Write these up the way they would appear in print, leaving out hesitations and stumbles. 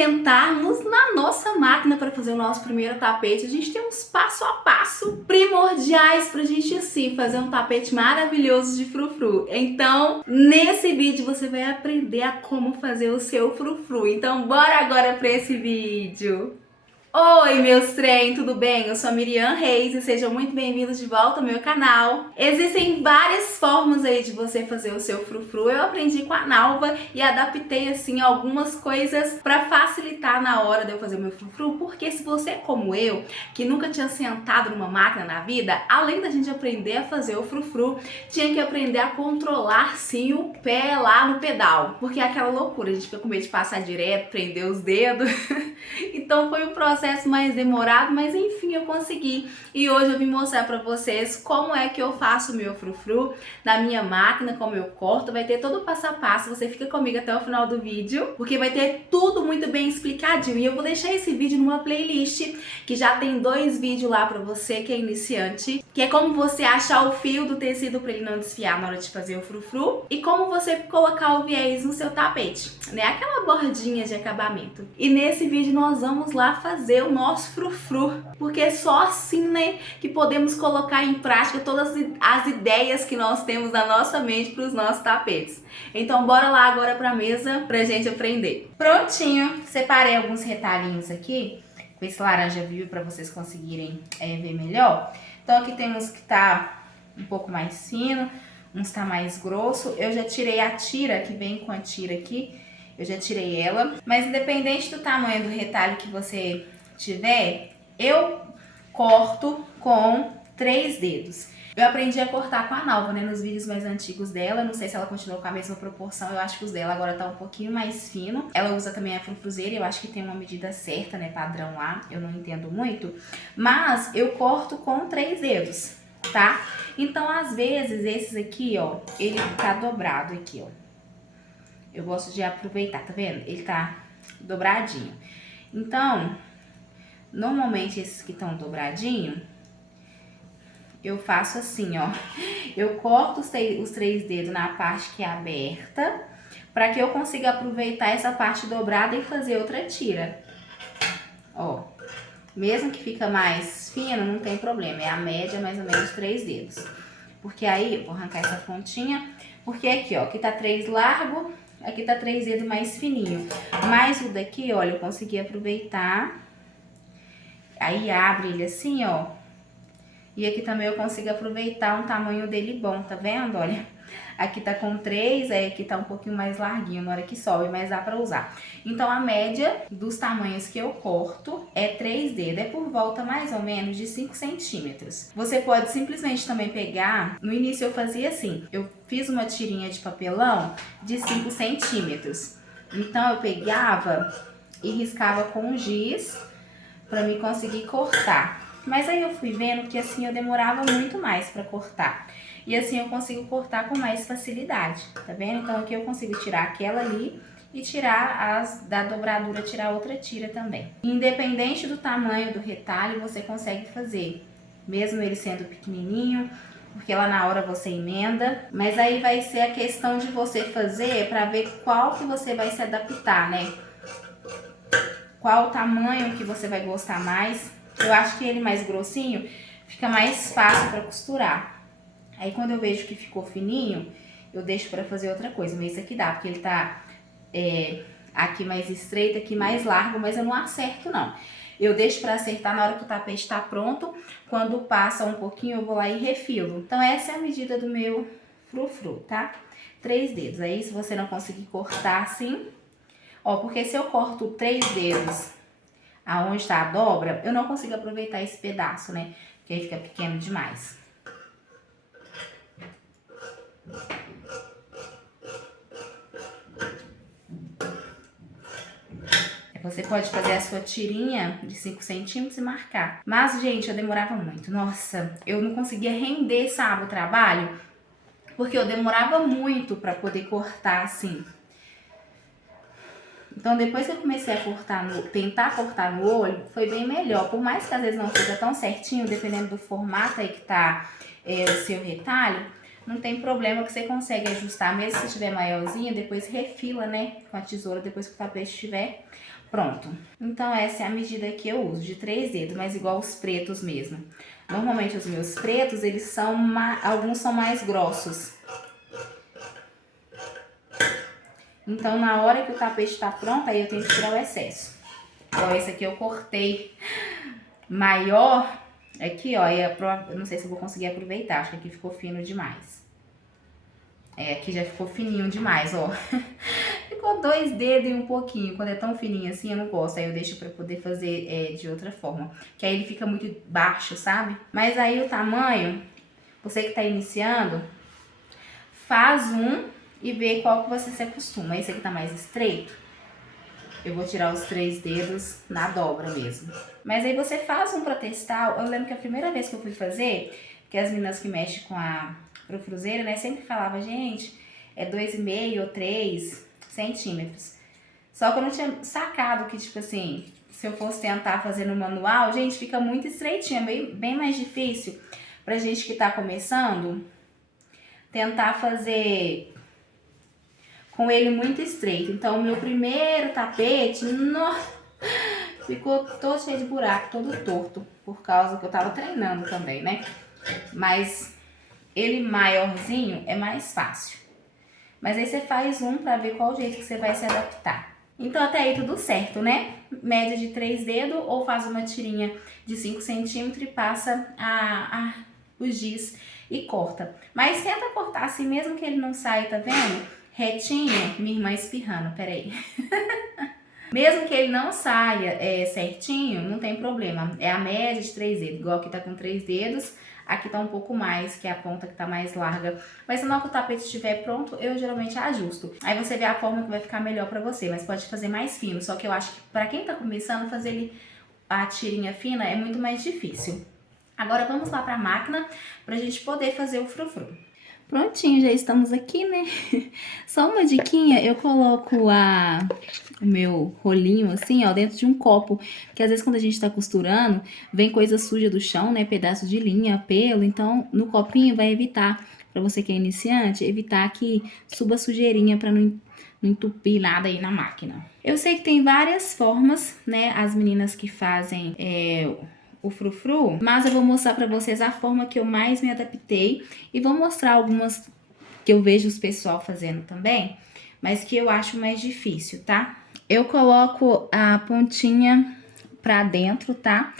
sentarmos na nossa máquina para fazer o nosso primeiro tapete, a gente tem uns passo a passo primordiais pra gente assim fazer um tapete maravilhoso de frufru. Então, nesse vídeo você vai aprender a como fazer o seu frufru. Então, bora agora para esse vídeo. Oi, meus trem, tudo bem? Eu sou a Miriam Reis e sejam muito bem-vindos de volta ao meu canal. Existem várias formas aí de você fazer o seu frufru. Eu aprendi com a Nalva e adaptei assim algumas coisas para facilitar na hora de eu fazer o meu frufru, porque se você é como eu, que nunca tinha sentado numa máquina na vida, além da gente aprender a fazer o frufru, tinha que aprender a controlar sim o pé lá no pedal, porque é aquela loucura, a gente fica com medo de passar direto, prender os dedos. Então foi um processo mais demorado, mas enfim eu consegui. E hoje eu vim mostrar pra vocês como é que eu faço o meu frufru na minha máquina, como eu corto. Vai ter todo o passo a passo, você fica comigo até o final do vídeo, porque vai ter tudo muito bem explicadinho. E eu vou deixar esse vídeo numa playlist, que já tem 2 vídeos lá pra você que é iniciante, que é como você achar o fio do tecido pra ele não desfiar na hora de fazer o frufru, e como você colocar o viés no seu tapete, né? Aquela bordinha de acabamento. E nesse vídeo nós vamos lá fazer o nosso frufru, porque é só assim, né, que podemos colocar em prática todas as ideias que nós temos na nossa mente para os nossos tapetes. Então bora lá agora pra mesa pra gente aprender. Prontinho, separei alguns retalhinhos aqui com esse laranja vivo para vocês conseguirem ver melhor. Então aqui tem uns que tá um pouco mais fino, uns tá mais grosso. Eu já tirei a tira, que vem com a tira aqui, eu já tirei ela. Mas independente do tamanho do retalho que você tiver, eu corto com 3 dedos. Eu aprendi a cortar com a Nalva, né, nos vídeos mais antigos dela. Não sei se ela continuou com a mesma proporção, eu acho que os dela agora tá um pouquinho mais fino. Ela usa também a frufruzeira, eu acho que tem uma medida certa, né, padrão lá, eu não entendo muito. Mas eu corto com 3 dedos, tá? Então, às vezes, esses aqui, ó, ele tá dobrado aqui, ó. Eu gosto de aproveitar, tá vendo? Ele tá dobradinho. Então, normalmente esses que estão dobradinho, eu faço assim, ó. Eu corto os 3 dedos na parte que é aberta, para que eu consiga aproveitar essa parte dobrada e fazer outra tira. Ó, mesmo que fica mais fino, não tem problema. É a média, mais ou menos 3 dedos. Porque aí, eu vou arrancar essa pontinha, porque aqui, ó, aqui tá 3 largo, aqui tá 3 dedos mais fininho. Mas o daqui, olha, eu consegui aproveitar. Aí abre ele assim, ó. E aqui também eu consigo aproveitar um tamanho dele bom, tá vendo? Olha, aqui tá com 3, aí aqui tá um pouquinho mais larguinho na hora que sobe, mas dá pra usar. Então, a média dos tamanhos que eu corto é 3 dedos, é por volta mais ou menos de 5 centímetros. Você pode simplesmente também pegar, no início eu fazia assim, eu fiz uma tirinha de papelão de 5 centímetros. Então, eu pegava e riscava com giz pra me conseguir cortar. Mas aí eu fui vendo que assim eu demorava muito mais pra cortar. E assim eu consigo cortar com mais facilidade, tá vendo? Então aqui eu consigo tirar aquela ali e tirar as da dobradura, tirar outra tira também. Independente do tamanho do retalho, você consegue fazer. Mesmo ele sendo pequenininho, porque lá na hora você emenda. Mas aí vai ser a questão de você fazer pra ver qual que você vai se adaptar, né? Qual o tamanho que você vai gostar mais. Eu acho que ele mais grossinho fica mais fácil pra costurar. Aí quando eu vejo que ficou fininho, eu deixo pra fazer outra coisa. Mas esse aqui dá, porque ele tá aqui mais estreito, aqui mais largo, mas eu não acerto não. Eu deixo pra acertar na hora que o tapete tá pronto. Quando passa um pouquinho, eu vou lá e refilo. Então essa é a medida do meu frufru, tá? 3 dedos. Aí se você não conseguir cortar assim, ó, porque se eu corto 3 dedos aonde tá a dobra, eu não consigo aproveitar esse pedaço, né? Porque aí fica pequeno demais. Você pode fazer a sua tirinha de 5 centímetros e marcar. Mas, gente, eu demorava muito. Nossa, eu não conseguia render, sabe, o trabalho, porque eu demorava muito pra poder cortar assim. Então, depois que eu comecei a cortar, tentar cortar no olho, foi bem melhor. Por mais que às vezes não fica tão certinho, dependendo do formato aí que tá o seu retalho, não tem problema que você consegue ajustar. Mesmo se estiver maiorzinho, depois refila, né, com a tesoura depois que o tapete estiver pronto. Então essa é a medida que eu uso, de 3 dedos, mas igual os pretos mesmo. Normalmente os meus pretos, eles são, alguns são mais grossos. Então na hora que o tapete tá pronto, aí eu tenho que tirar o excesso. Ó, esse aqui eu cortei maior. Aqui, ó, eu não sei se eu vou conseguir aproveitar, acho que aqui ficou fino demais. Aqui já ficou fininho demais, ó. Ficou 2 dedos e um pouquinho. Quando é tão fininho assim, eu não gosto. Aí eu deixo pra poder fazer de outra forma. Que aí ele fica muito baixo, sabe? Mas aí o tamanho, você que tá iniciando, faz um e vê qual que você se acostuma. Esse aqui tá mais estreito. Eu vou tirar os 3 dedos na dobra mesmo. Mas aí você faz um pra testar. Eu lembro que a primeira vez que eu fui fazer, que as meninas que mexem com a frufruzeira, né, sempre falava, gente, é 2,5 ou 3 centímetros. Só que eu não tinha sacado que, tipo assim, se eu fosse tentar fazer no manual, gente, fica muito estreitinho, bem mais difícil pra gente que tá começando tentar fazer com ele muito estreito. Então, o meu primeiro tapete, ficou todo cheio de buraco, todo torto, por causa que eu tava treinando também, né? Mas ele maiorzinho é mais fácil. Mas aí você faz um pra ver qual jeito que você vai se adaptar. Então, até aí tudo certo, né? Média de 3 dedos ou faz uma tirinha de 5 centímetros e passa o giz e corta. Mas tenta cortar assim, mesmo que ele não saia, tá vendo? Retinho, minha irmã espirrando, peraí. Mesmo que ele não saia certinho, não tem problema. É a média de 3 dedos, igual aqui tá com 3 dedos, aqui tá um pouco mais, que é a ponta que tá mais larga. Mas na hora que o tapete estiver pronto, eu geralmente ajusto. Aí você vê a forma que vai ficar melhor pra você, mas pode fazer mais fino. Só que eu acho que pra quem tá começando, fazer a tirinha fina é muito mais difícil. Agora vamos lá pra máquina, pra gente poder fazer o frufru. Prontinho, já estamos aqui, né? Só uma diquinha, eu coloco o meu rolinho assim, ó, dentro de um copo. Porque às vezes quando a gente tá costurando, vem coisa suja do chão, né? Pedaço de linha, pelo. Então, no copinho vai evitar, pra você que é iniciante, evitar que suba sujeirinha pra não entupir nada aí na máquina. Eu sei que tem várias formas, né? As meninas que fazem o frufru, mas eu vou mostrar pra vocês a forma que eu mais me adaptei e vou mostrar algumas que eu vejo os pessoal fazendo também, mas que eu acho mais difícil, tá? Eu coloco a pontinha pra dentro, tá?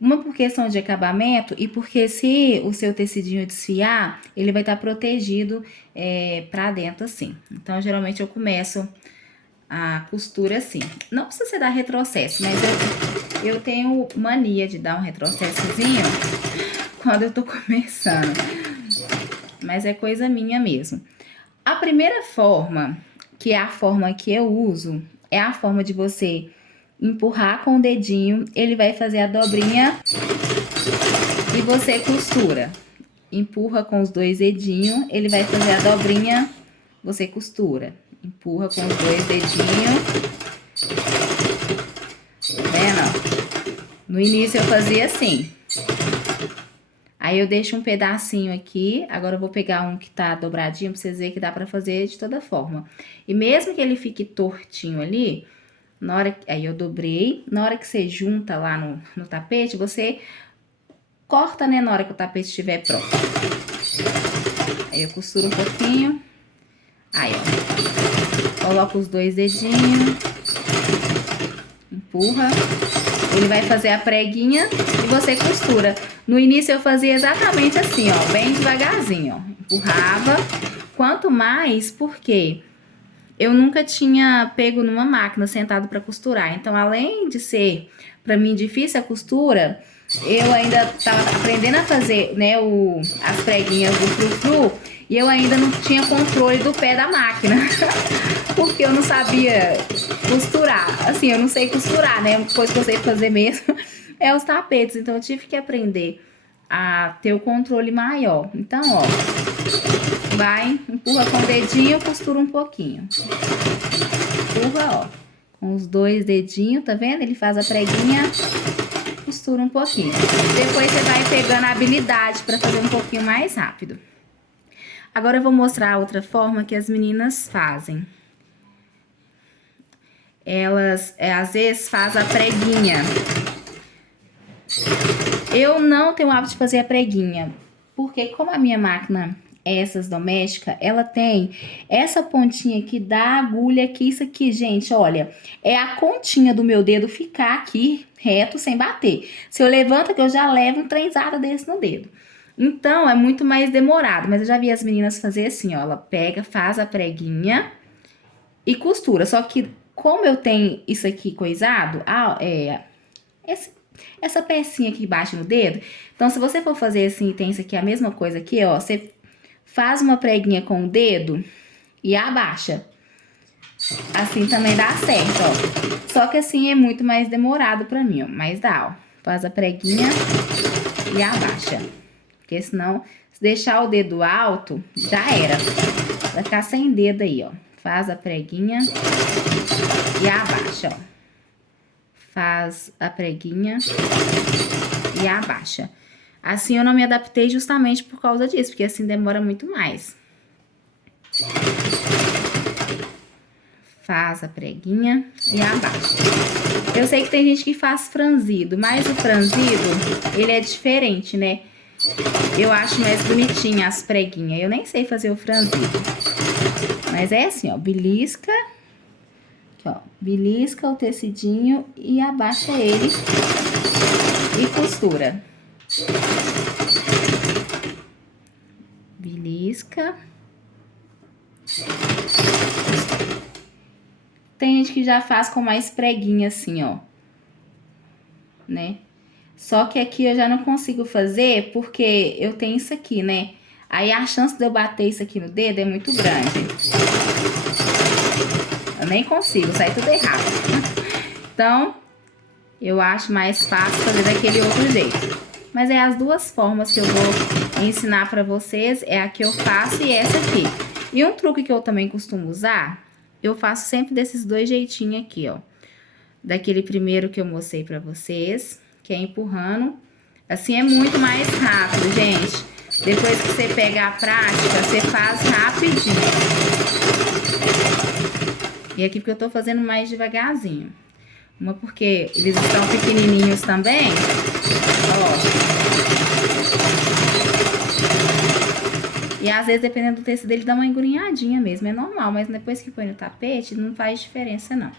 Uma por questão de acabamento e porque se o seu tecidinho desfiar, ele vai estar protegido pra dentro assim. Então, geralmente eu começo a costura assim. Não precisa ser dar retrocesso, mas eu tenho mania de dar um retrocessozinho quando eu tô começando. Mas é coisa minha mesmo. A primeira forma, que é a forma que eu uso, é a forma de você empurrar com o dedinho. Ele vai fazer a dobrinha e você costura. Empurra com os 2 dedinhos, ele vai fazer a dobrinha, você costura. Empurra com os 2 dedinhos. Tá vendo? No início eu fazia assim. Aí eu deixo um pedacinho aqui. Agora eu vou pegar um que tá dobradinho pra vocês verem que dá pra fazer de toda forma. E mesmo que ele fique tortinho ali, aí eu dobrei. Na hora que você junta lá no tapete, você corta, né, na hora que o tapete estiver pronto. Aí eu costuro um pouquinho. Aí, ó. Coloco os 2 dedinhos. Empurra. Ele vai fazer a preguinha e você costura. No início eu fazia exatamente assim, ó. Bem devagarzinho, ó. Empurrava. Quanto mais, porque eu nunca tinha pego numa máquina sentado pra costurar. Então, além de ser, pra mim, difícil a costura, eu ainda tava aprendendo a fazer, né, as preguinhas do frufru. E eu ainda não tinha controle do pé da máquina, porque eu não sabia costurar. Assim, eu não sei costurar, né? Uma coisa que eu sei fazer mesmo é os tapetes. Então, eu tive que aprender a ter o controle maior. Então, ó, vai, empurra com o dedinho, costura um pouquinho. Empurra, ó, com os 2 dedinhos, tá vendo? Ele faz a preguinha, costura um pouquinho. Depois você vai pegando a habilidade pra fazer um pouquinho mais rápido. Agora eu vou mostrar a outra forma que as meninas fazem. Elas, às vezes, fazem a preguinha. Eu não tenho o hábito de fazer a preguinha, porque como a minha máquina é essas domésticas, ela tem essa pontinha aqui da agulha aqui, isso aqui, gente, olha, é a continha do meu dedo ficar aqui reto, sem bater. Se eu levanto, que eu já levo um trenzada desse no dedo. Então, é muito mais demorado, mas eu já vi as meninas fazer assim, ó, ela pega, faz a preguinha e costura, só que como eu tenho isso aqui coisado, essa pecinha aqui embaixo no dedo, então se você for fazer assim, tem isso aqui, a mesma coisa aqui, ó, você faz uma preguinha com o dedo e abaixa. Assim também dá certo, ó. Só que assim é muito mais demorado pra mim, ó, mas dá, ó. Faz a preguinha e abaixa. Porque senão, se deixar o dedo alto, já era. Vai ficar sem dedo aí, ó. Faz a preguinha e abaixa, ó. Faz a preguinha e abaixa. Assim eu não me adaptei justamente por causa disso, porque assim demora muito mais. Faz a preguinha e abaixa. Eu sei que tem gente que faz franzido, mas o franzido, ele é diferente, né? Eu acho mais bonitinho as preguinhas. Eu nem sei fazer o franzido. Mas é assim, ó, belisca. Aqui, ó, belisca o tecidinho e abaixa ele e costura. Belisca. Tem gente que já faz com mais preguinha assim, ó. Né? Só que aqui eu já não consigo fazer porque eu tenho isso aqui, né? Aí a chance de eu bater isso aqui no dedo é muito grande. Eu nem consigo, sai tudo errado. Então, eu acho mais fácil fazer daquele outro jeito. Mas é as duas formas que eu vou ensinar pra vocês. É a que eu faço e essa aqui. E um truque que eu também costumo usar, eu faço sempre desses dois jeitinhos aqui, ó. Daquele primeiro que eu mostrei pra vocês, que é empurrando. Assim é muito mais rápido, gente. Depois que você pega a prática, você faz rapidinho. E aqui porque eu tô fazendo mais devagarzinho. Uma porque eles estão pequenininhos também. Ó. E às vezes, dependendo do tecido, ele dá uma engrunhadinha mesmo. É normal, mas depois que põe no tapete, não faz diferença, não.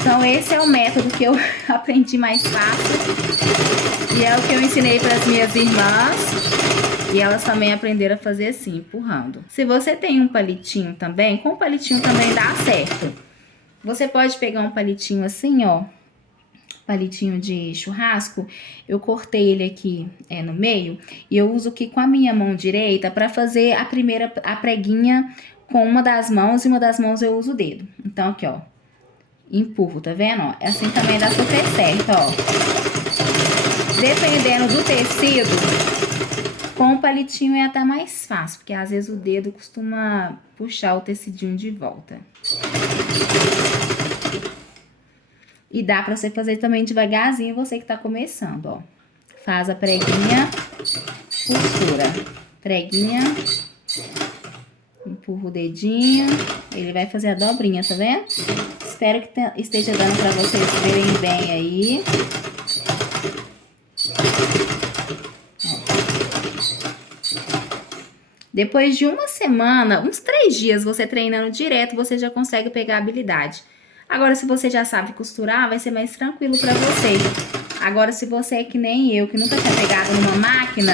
Então, esse é o método que eu aprendi mais fácil. E é o que eu ensinei para as minhas irmãs. E elas também aprenderam a fazer assim, empurrando. Se você tem um palitinho também, com o palitinho também dá certo. Você pode pegar um palitinho assim, ó. Palitinho de churrasco. Eu cortei ele aqui no meio. E eu uso aqui com a minha mão direita para fazer a preguinha com uma das mãos. E uma das mãos eu uso o dedo. Então, aqui, ó. Empurro, tá vendo? Ó, assim também dá super certo, ó. Dependendo do tecido, com o palitinho é até mais fácil, porque às vezes o dedo costuma puxar o tecidinho de volta. E dá pra você fazer também devagarzinho, você que tá começando, ó. Faz a preguinha, costura. Preguinha, empurra o dedinho, ele vai fazer a dobrinha, tá vendo? Espero que esteja dando pra vocês verem bem aí. Depois de uma semana, uns 3 dias você treinando direto, você já consegue pegar a habilidade. Agora, se você já sabe costurar, vai ser mais tranquilo pra você. Agora, se você é que nem eu, que nunca tinha pegado numa máquina,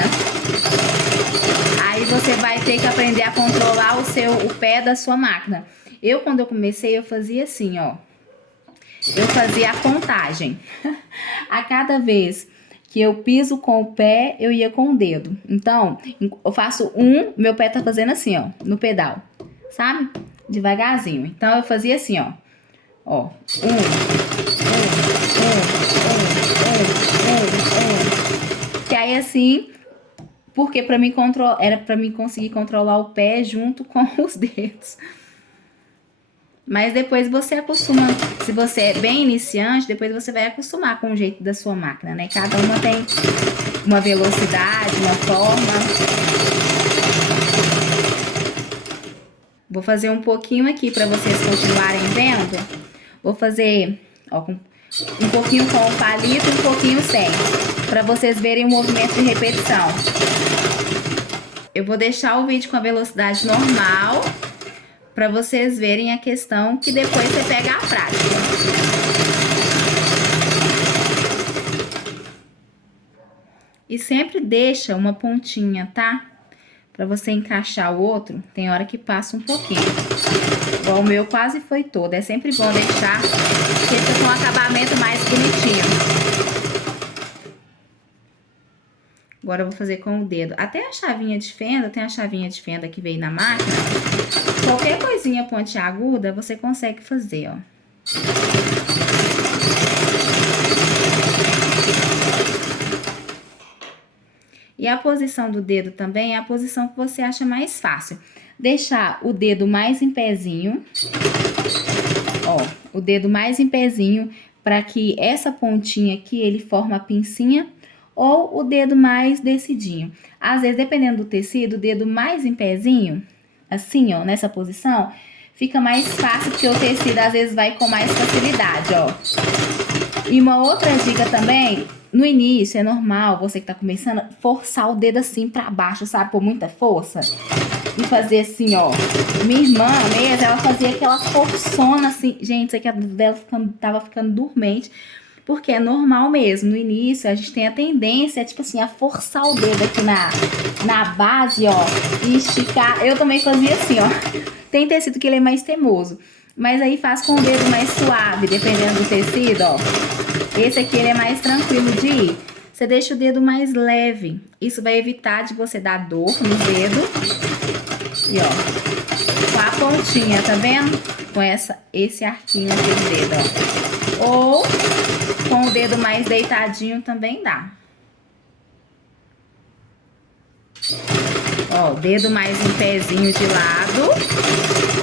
aí você vai ter que aprender a controlar o pé da sua máquina. Quando eu comecei, eu fazia assim, ó. Eu fazia a contagem. A cada vez que eu piso com o pé, eu ia com o dedo. Então, eu faço meu pé tá fazendo assim, ó, no pedal, sabe? Devagarzinho. Então, eu fazia assim, ó. Ó, que aí assim, porque era pra mim conseguir controlar o pé junto com os dedos. Mas depois você acostuma, se você é bem iniciante, depois você vai acostumar com o jeito da sua máquina, né? Cada uma tem uma velocidade, uma forma. Vou fazer um pouquinho aqui pra vocês continuarem vendo. Vou fazer, ó, um pouquinho com o palito e um pouquinho sem, pra vocês verem o movimento de repetição. Eu vou deixar o vídeo com a velocidade normal, pra vocês verem a questão que depois você pega a prática. E sempre deixa uma pontinha, tá? Pra você encaixar o outro, tem hora que passa um pouquinho. Igual o meu quase foi todo. É sempre bom deixar, porque fica com um acabamento mais bonitinho. Agora eu vou fazer com o dedo. Até a chavinha de fenda, tem a chavinha de fenda que veio na máquina. Qualquer coisinha pontiaguda, você consegue fazer, ó. E a posição do dedo também é a posição que você acha mais fácil. Deixar o dedo mais em pezinho, ó, o dedo mais em pezinho, para que essa pontinha aqui, ele forma a pincinha, ou o dedo mais descidinho. Às vezes, dependendo do tecido, o dedo mais em pezinho, assim, ó, nessa posição, fica mais fácil, porque o tecido às vezes vai com mais facilidade, ó. E uma outra dica também, no início é normal, você que tá começando, forçar o dedo assim pra baixo, sabe? Por muita força. E fazer assim, ó. Minha irmã mesmo, ela fazia aquela forçona assim. Gente, isso aqui a dela tava ficando dormente. Porque é normal mesmo. No início, a gente tem a tendência, tipo assim, a forçar o dedo aqui na base, ó. E esticar. Eu também fazia assim, ó. Tem tecido que ele é mais teimoso. Mas aí faz com o dedo mais suave, dependendo do tecido, ó. Esse aqui, ele é mais tranquilo de ir. Você deixa o dedo mais leve. Isso vai evitar de você dar dor no dedo. E, ó, com a pontinha, tá vendo? Com esse arquinho aqui do dedo, ó. Ou com o dedo mais deitadinho também dá. Ó, dedo mais em pezinho de lado.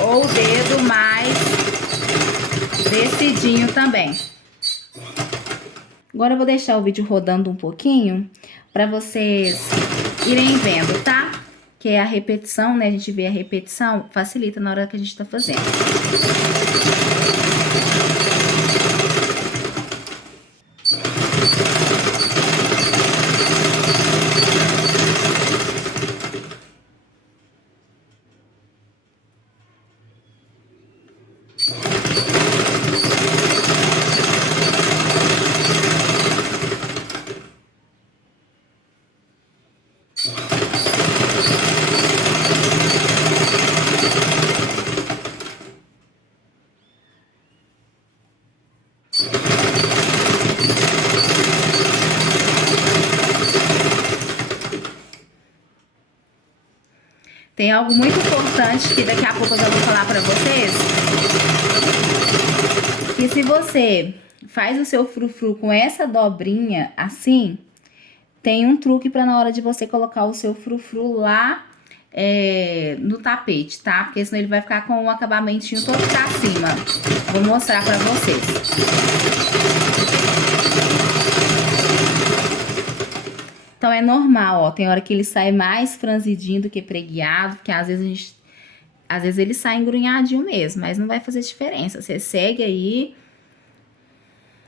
Ou dedo mais descidinho também. Agora eu vou deixar o vídeo rodando um pouquinho pra vocês irem vendo, tá? Que é a repetição, né? A gente vê a repetição, facilita na hora que a gente tá fazendo. Tem algo muito importante que daqui a pouco eu já vou falar pra vocês. Que se você faz o seu frufru com essa dobrinha assim, tem um truque pra na hora de você colocar o seu frufru lá no tapete, tá? Porque senão ele vai ficar com o acabamentinho todo pra cima. Vou mostrar pra vocês. Então é normal, ó, tem hora que ele sai mais franzidinho do que preguiado, porque às vezes ele sai engrunhadinho mesmo, mas não vai fazer diferença. Você segue aí,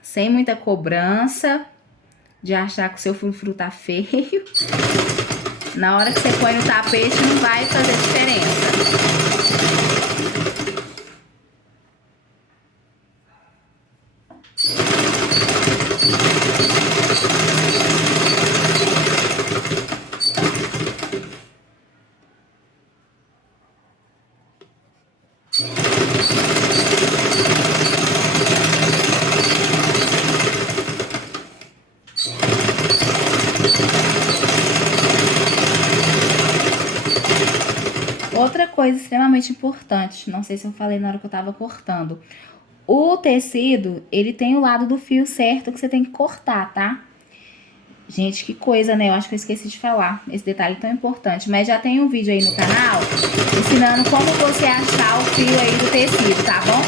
sem muita cobrança, de achar que o seu frufru tá feio. Na hora que você põe no tapete não vai fazer diferença. Outra coisa extremamente importante, não sei se eu falei na hora que eu tava cortando. O tecido, ele tem o lado do fio certo que você tem que cortar, tá? Gente, que coisa, né? Eu acho que eu esqueci de falar esse detalhe tão importante. Mas já tem um vídeo aí no canal ensinando como você achar o fio aí do tecido, tá bom?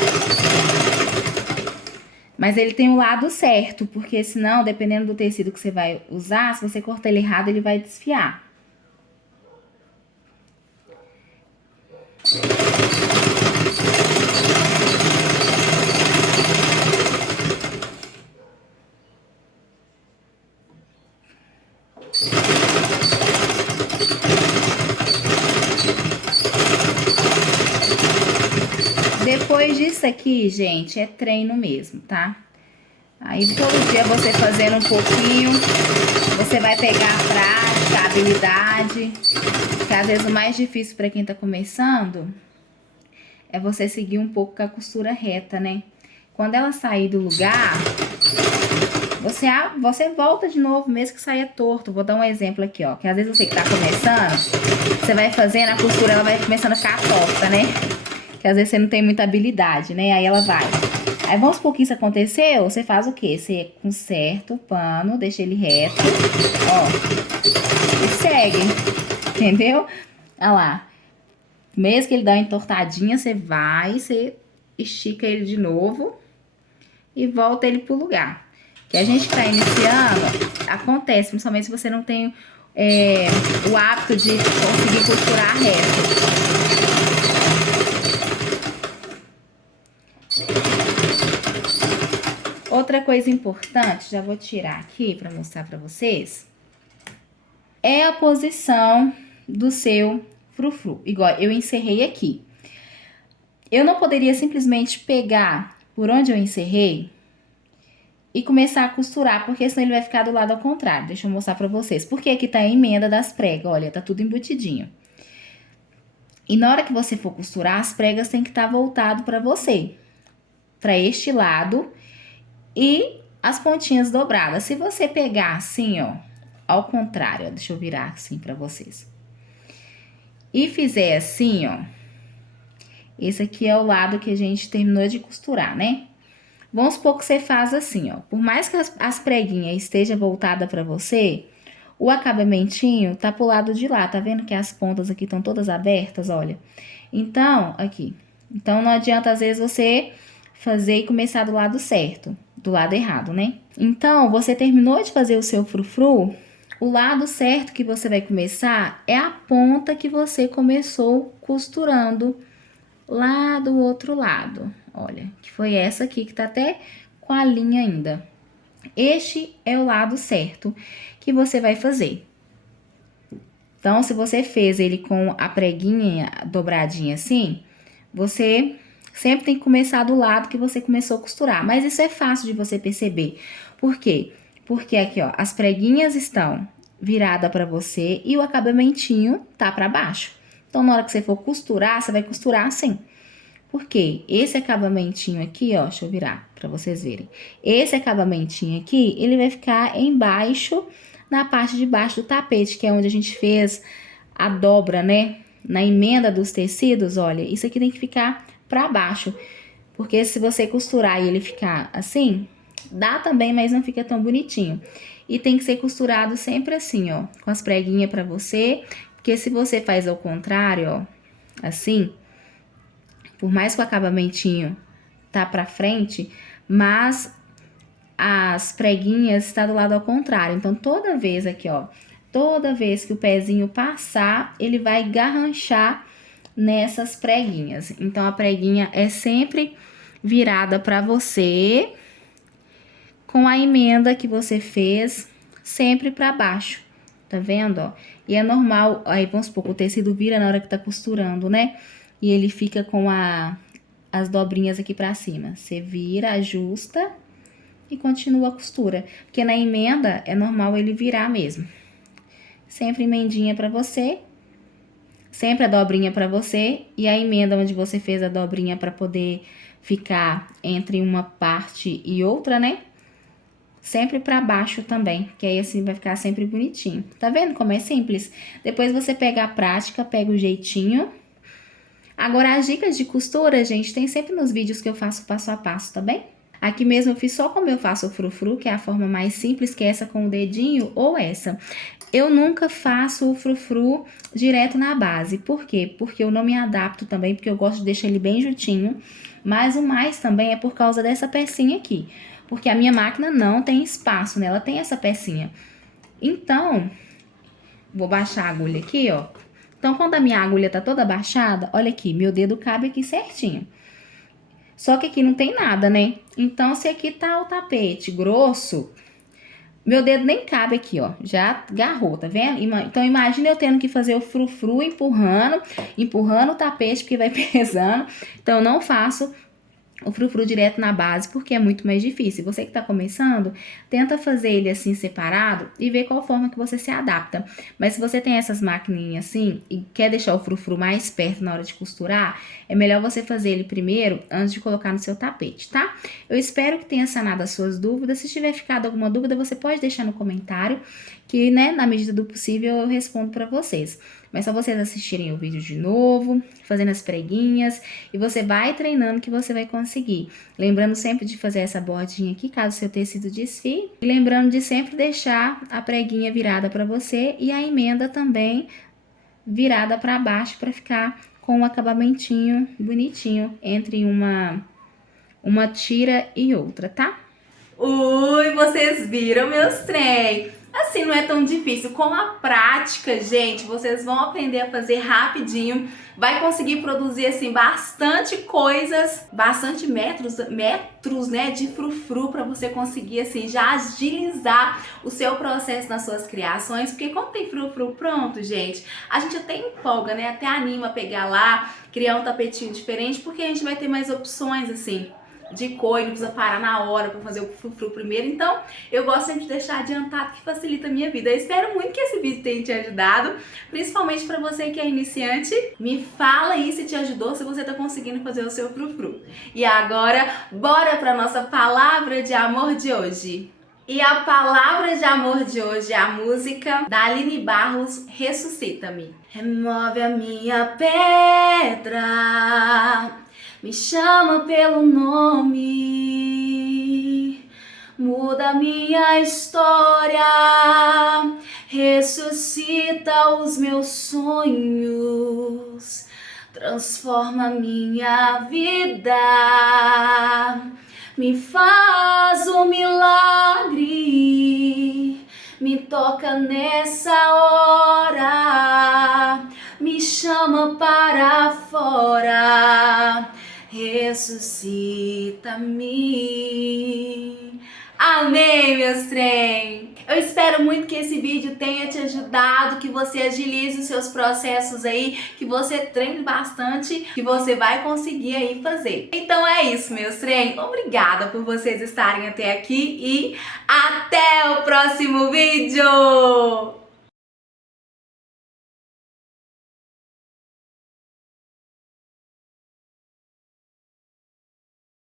Mas ele tem o lado certo, porque senão, dependendo do tecido que você vai usar, se você cortar ele errado, ele vai desfiar. aqui, gente, é treino mesmo, tá? Aí todo dia você fazendo um pouquinho, você vai pegar a prática, a habilidade. Que às vezes o mais difícil para quem tá começando é você seguir um pouco com a costura reta, né? Quando ela sair do lugar, você volta de novo, mesmo que saia torto. Vou dar um exemplo aqui, ó. Que às vezes você que tá começando, você vai fazendo, a costura ela vai começando a ficar torta, né? Que às vezes você não tem muita habilidade, né? Aí ela vai. Aí vamos supor que isso aconteceu, você faz o quê? Você conserta o pano, deixa ele reto, ó. E segue, entendeu? Olha lá. Mesmo que ele dá uma entortadinha, você vai, você estica ele de novo e volta ele pro lugar. Que a gente que tá iniciando, acontece, principalmente se você não tem o hábito de conseguir costurar reto. Outra coisa importante, já vou tirar aqui para mostrar para vocês, é a posição do seu frufru. Igual eu encerrei aqui. Eu não poderia simplesmente pegar por onde eu encerrei e começar a costurar, porque senão ele vai ficar do lado ao contrário. Deixa eu mostrar pra vocês. Porque aqui tá a emenda das pregas, olha, tá tudo embutidinho. E na hora que você for costurar, as pregas tem que estar voltado pra você, pra este lado, e as pontinhas dobradas. Se você pegar assim, ó, ao contrário, ó, deixa eu virar assim pra vocês. E fizer assim, ó, esse aqui é o lado que a gente terminou de costurar, né? Vamos supor que você faz assim, ó. Por mais que as preguinhas estejam voltadas pra você, o acabamentinho tá pro lado de lá. Tá vendo que as pontas aqui estão todas abertas, olha? Então, aqui. Então, não adianta, às vezes, você fazer e começar do lado certo. Do lado errado, né? Então, você terminou de fazer o seu frufru, o lado certo que você vai começar é a ponta que você começou costurando lá do outro lado. Olha, que foi essa aqui que tá até com a linha ainda. Este é o lado certo que você vai fazer. Então, se você fez ele com a preguinha dobradinha assim, você sempre tem que começar do lado que você começou a costurar. Mas isso é fácil de você perceber. Por quê? Porque aqui, ó, as preguinhas estão viradas pra você e o acabamentinho tá pra baixo. Então, na hora que você for costurar, você vai costurar assim. Porque esse acabamentinho aqui, ó, deixa eu virar pra vocês verem. Esse acabamentinho aqui, ele vai ficar embaixo, na parte de baixo do tapete, que é onde a gente fez a dobra, né? Na emenda dos tecidos, olha, isso aqui tem que ficar pra baixo. Porque se você costurar e ele ficar assim, dá também, mas não fica tão bonitinho. E tem que ser costurado sempre assim, ó, com as preguinhas pra você. Porque se você faz ao contrário, ó, assim, por mais que o acabamentinho tá pra frente, mas as preguinhas está do lado ao contrário. Então, toda vez aqui, ó, toda vez que o pezinho passar, ele vai garranchar nessas preguinhas. Então, a preguinha é sempre virada pra você, com a emenda que você fez sempre pra baixo. Tá vendo, ó? E é normal, aí vamos supor que o tecido vira na hora que tá costurando, né? E ele fica com as dobrinhas aqui pra cima. Você vira, ajusta e continua a costura. Porque na emenda é normal ele virar mesmo. Sempre emendinha pra você. Sempre a dobrinha pra você. E a emenda onde você fez a dobrinha pra poder ficar entre uma parte e outra, né? Sempre pra baixo também, que aí assim vai ficar sempre bonitinho. Tá vendo como é simples? Depois você pega a prática, pega o jeitinho. Agora, as dicas de costura, gente, tem sempre nos vídeos que eu faço passo a passo, tá bem? Aqui mesmo eu fiz só como eu faço o frufru, que é a forma mais simples, que é essa com o dedinho ou essa. Eu nunca faço o frufru direto na base. Por quê? Porque eu não me adapto também, porque eu gosto de deixar ele bem juntinho. Mas o mais também é por causa dessa pecinha aqui. Porque a minha máquina não tem espaço, né? Ela tem essa pecinha. Então, vou baixar a agulha aqui, ó. Então, quando a minha agulha tá toda baixada, olha aqui, meu dedo cabe aqui certinho. Só que aqui não tem nada, né? Então, se aqui tá o tapete grosso, meu dedo nem cabe aqui, ó. Já agarrou, tá vendo? Então, imagina eu tendo que fazer o frufru empurrando o tapete, porque vai pesando. Então, eu não faço o frufru direto na base, porque é muito mais difícil. Você que tá começando, tenta fazer ele assim separado e ver qual forma que você se adapta. Mas se você tem essas maquininhas assim e quer deixar o frufru mais perto na hora de costurar, é melhor você fazer ele primeiro antes de colocar no seu tapete, tá? Eu espero que tenha sanado as suas dúvidas. Se tiver ficado alguma dúvida, você pode deixar no comentário, que, né, na medida do possível eu respondo para vocês. Mas só vocês assistirem o vídeo de novo, fazendo as preguinhas, e você vai treinando que você vai conseguir. Lembrando sempre de fazer essa bordinha aqui, caso o seu tecido desfie. E lembrando de sempre deixar a preguinha virada para você e a emenda também virada para baixo para ficar com um acabamentinho bonitinho entre uma tira e outra, tá? Ui, vocês viram meus trem? Assim, não é tão difícil. Com a prática, gente, vocês vão aprender a fazer rapidinho. Vai conseguir produzir, assim, bastante coisas, bastante metros, né, de frufru para você conseguir, assim, já agilizar o seu processo nas suas criações. Porque quando tem frufru pronto, gente, a gente até empolga, né, até anima a pegar lá, criar um tapetinho diferente, porque a gente vai ter mais opções, assim, de cor, e não precisa parar na hora para fazer o frufru primeiro. Então, eu gosto sempre de deixar adiantado, que facilita a minha vida. Eu espero muito que esse vídeo tenha te ajudado, principalmente para você que é iniciante. Me fala aí se te ajudou, se você tá conseguindo fazer o seu frufru. E agora, bora para nossa palavra de amor de hoje. E a palavra de amor de hoje é a música da Aline Barros, Ressuscita-me. Remove a minha pedra, me chama pelo nome, muda minha história, ressuscita os meus sonhos, transforma minha vida, me faz um milagre, me toca nessa hora, me chama para fora, ressuscita-me. Amém, meus trem! Eu espero muito que esse vídeo tenha te ajudado, que você agilize os seus processos aí, que você treine bastante, que você vai conseguir aí fazer. Então é isso, meus trem. Obrigada por vocês estarem até aqui e até o próximo vídeo!